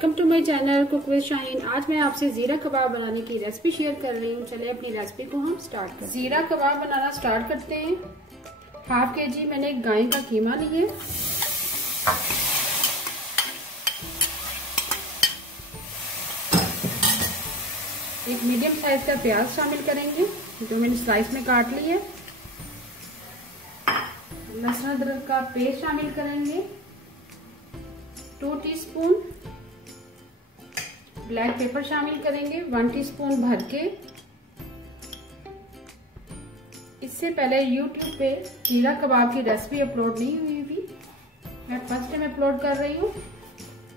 Welcome to my channel cook with Shaheen. आज मैं आपसे जीरा कबाब बनाने की रेसिपी शेयर कर रही हूँ। चलिए अपनी रेसिपी को हम स्टार्ट करते हैं। जीरा कबाब बनाना स्टार्ट करते हैं। हाफ केजी मैंने गाय का कीमा लिए, एक मीडियम साइज का प्याज शामिल करेंगे जो मैंने स्लाइस में काट ली है। लहसुन अदरक का पेस्ट शामिल करेंगे, 2 टीस्पून ब्लैक पेपर शामिल करेंगे, 1 टीस्पून भर के। इससे पहले YouTube पे जीरा कबाब की रेसिपी अपलोड नहीं हुई थी, मैं फर्स्ट टाइम अपलोड कर रही हूँ।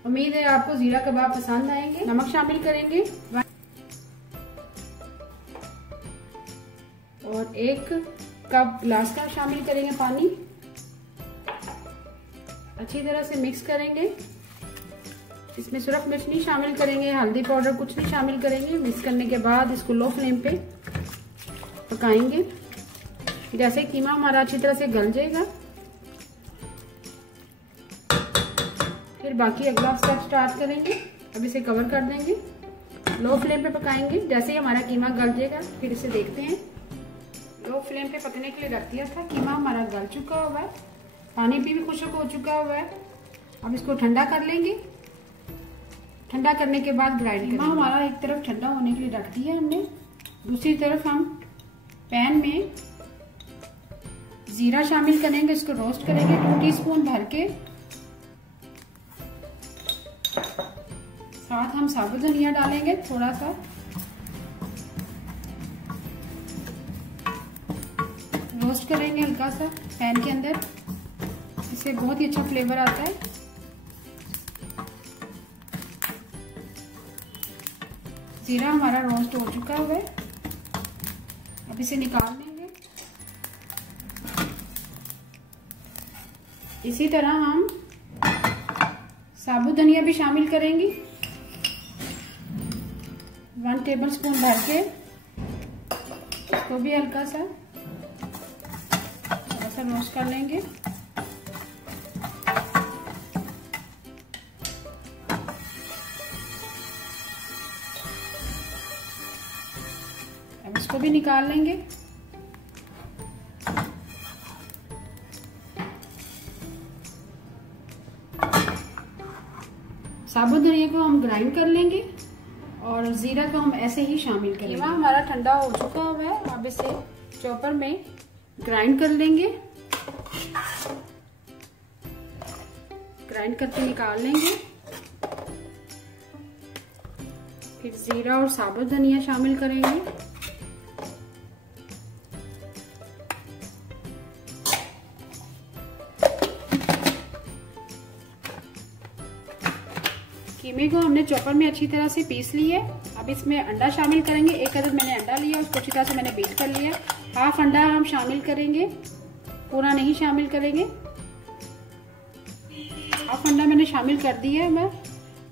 उम्मीद है आपको जीरा कबाब पसंद आएंगे। नमक शामिल करेंगे और 1 कप ग्लास का शामिल करेंगे पानी। अच्छी तरह से मिक्स करेंगे। इसमें सुरख मिर्च नहीं शामिल करेंगे, हल्दी पाउडर कुछ नहीं शामिल करेंगे। मिक्स करने के बाद इसको लो फ्लेम पे पकाएंगे। जैसे कीमा हमारा अच्छी तरह से गल जाएगा, फिर बाकी अगला स्टेप स्टार्ट करेंगे। अब इसे कवर कर देंगे, लो फ्लेम पे पकाएंगे। जैसे ही हमारा कीमा गल जाएगा फिर इसे देखते हैं। लो फ्लेम पे पकने के लिए रख दिया था। कीमा हमारा गल चुका हुआ है, पानी भी खुश्क हो चुका हुआ है। अब इसको ठंडा कर लेंगे। ठंडा करने के बाद ग्राइंड करेंगे। कीमा हमारा एक तरफ ठंडा होने के लिए रख दिया हमने, दूसरी तरफ हम पैन में जीरा शामिल करेंगे, इसको रोस्ट करेंगे 2 टीस्पून भर के। साथ हम साबुत धनिया डालेंगे थोड़ा सा, रोस्ट करेंगे हल्का सा पैन के अंदर, इससे बहुत ही अच्छा फ्लेवर आता है। जीरा हमारा रोस्ट हो चुका हुआ है, अब इसे निकाल लेंगे। इसी तरह हम साबुत धनिया भी शामिल करेंगे, 1 टेबलस्पून भर के। इसको भी हल्का सा थोड़ा सा रोस्ट कर लेंगे। अब इसको भी निकाल लेंगे। साबुत धनिया को हम ग्राइंड कर लेंगे और जीरा को हम ऐसे ही शामिल करेंगे। कीमा हमारा ठंडा हो चुका हुआ है, अब इसे चॉपर में ग्राइंड कर लेंगे। ग्राइंड करके निकाल लेंगे। फिर जीरा और साबुत धनिया शामिल करेंगे। कीमे को हमने चॉपर में अच्छी तरह से पीस ली है। अब इसमें अंडा शामिल करेंगे। 1 अदद मैंने अंडा लिया, उसको अच्छी तरह से मैंने बीट कर लिया। हाफ अंडा हम शामिल करेंगे, पूरा नहीं शामिल करेंगे। हाफ अंडा मैंने शामिल कर दिया है मैं।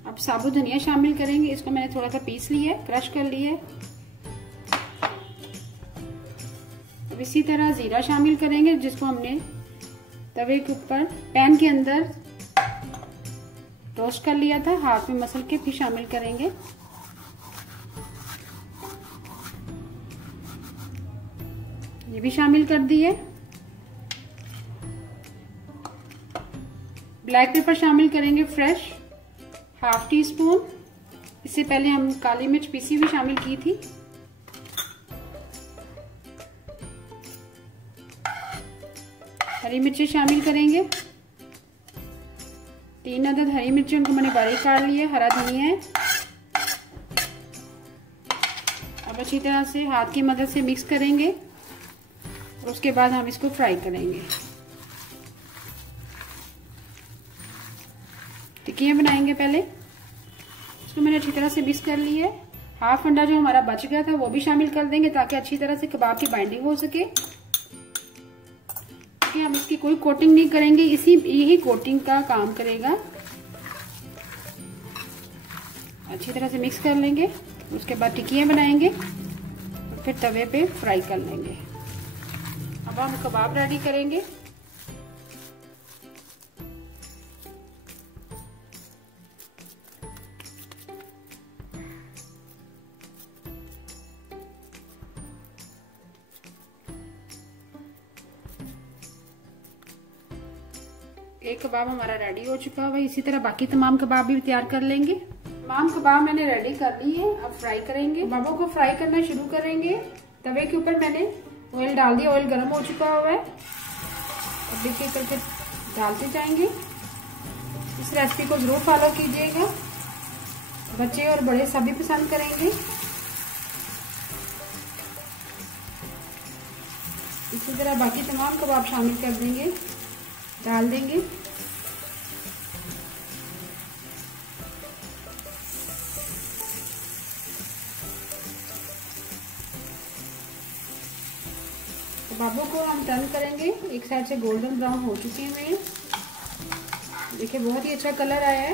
अब साबुत धनिया शामिल करेंगे, इसको मैंने थोड़ा सा पीस लिया है, क्रश कर लिया है। अब इसी तरह जीरा शामिल करेंगे जिसको हमने तवे के ऊपर पैन के अंदर रोस्ट कर लिया था, हाथ में मसल के फिर शामिल करेंगे। ये भी शामिल कर दिए। ब्लैक पेपर शामिल करेंगे फ्रेश, 1/2 टीस्पून। इससे पहले हम काली मिर्च पीसी हुई शामिल की थी। हरी मिर्ची शामिल करेंगे, 3 अदद हरी मिर्ची, उनको मैंने बारीक काट लिया। हरा धनिया है। अब अच्छी तरह से हाथ की मदद से मिक्स करेंगे और उसके बाद हम इसको फ्राई करेंगे। टिक्कियां बनाएंगे पहले। इसको मैंने अच्छी तरह से मिक्स कर लिया है। हाफ अंडा जो हमारा बच गया था वो भी शामिल कर देंगे ताकि अच्छी तरह से कबाब की बाइंडिंग हो सके। हम इसकी कोई कोटिंग नहीं करेंगे, यही कोटिंग का काम करेगा। अच्छी तरह से मिक्स कर लेंगे, उसके बाद टिक्कियां बनाएंगे और फिर तवे पे फ्राई कर लेंगे। अब हम कबाब रेडी करेंगे। एक कबाब हमारा रेडी हो चुका है। इसी तरह बाकी तमाम कबाब भी तैयार कर लेंगे। तमाम कबाब मैंने रेडी कर लिए, अब फ्राई करेंगे। कबाबों को फ्राई करना शुरू करेंगे। तवे के ऊपर मैंने ऑयल डाल दिया, ऑयल गर्म हो चुका हुआ है। अब देखिए करके डालते जाएंगे। इस रेसिपी को जरूर फॉलो कीजिएगा, बच्चे और बड़े सभी पसंद करेंगे। इसी तरह बाकी तमाम कबाब शामिल कर देंगे, डाल देंगे। कबाबों को हम टर्न करेंगे। एक साइड से गोल्डन ब्राउन हो चुके हैं। देखिए बहुत ही अच्छा कलर आया है।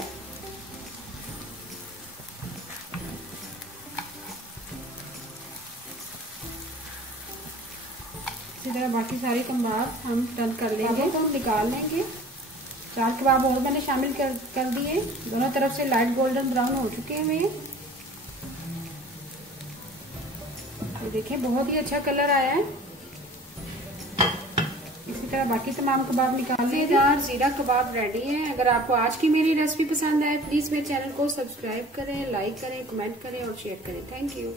इसी तरह बाकी सारे कबाब हम टर्न कर लेंगे, तो हम निकाल लेंगे। 4 कबाब और मैंने शामिल कर दिए। दोनों तरफ से लाइट गोल्डन ब्राउन हो चुके हैं। ये देखिए बहुत ही अच्छा कलर आया है। इसी तरह बाकी तमाम कबाब निकाल लेंगे। जीरा कबाब रेडी है। अगर आपको आज की मेरी रेसिपी पसंद आए, प्लीज मेरे चैनल को सब्सक्राइब करें, लाइक करें, कमेंट करें और शेयर करें। Thank you.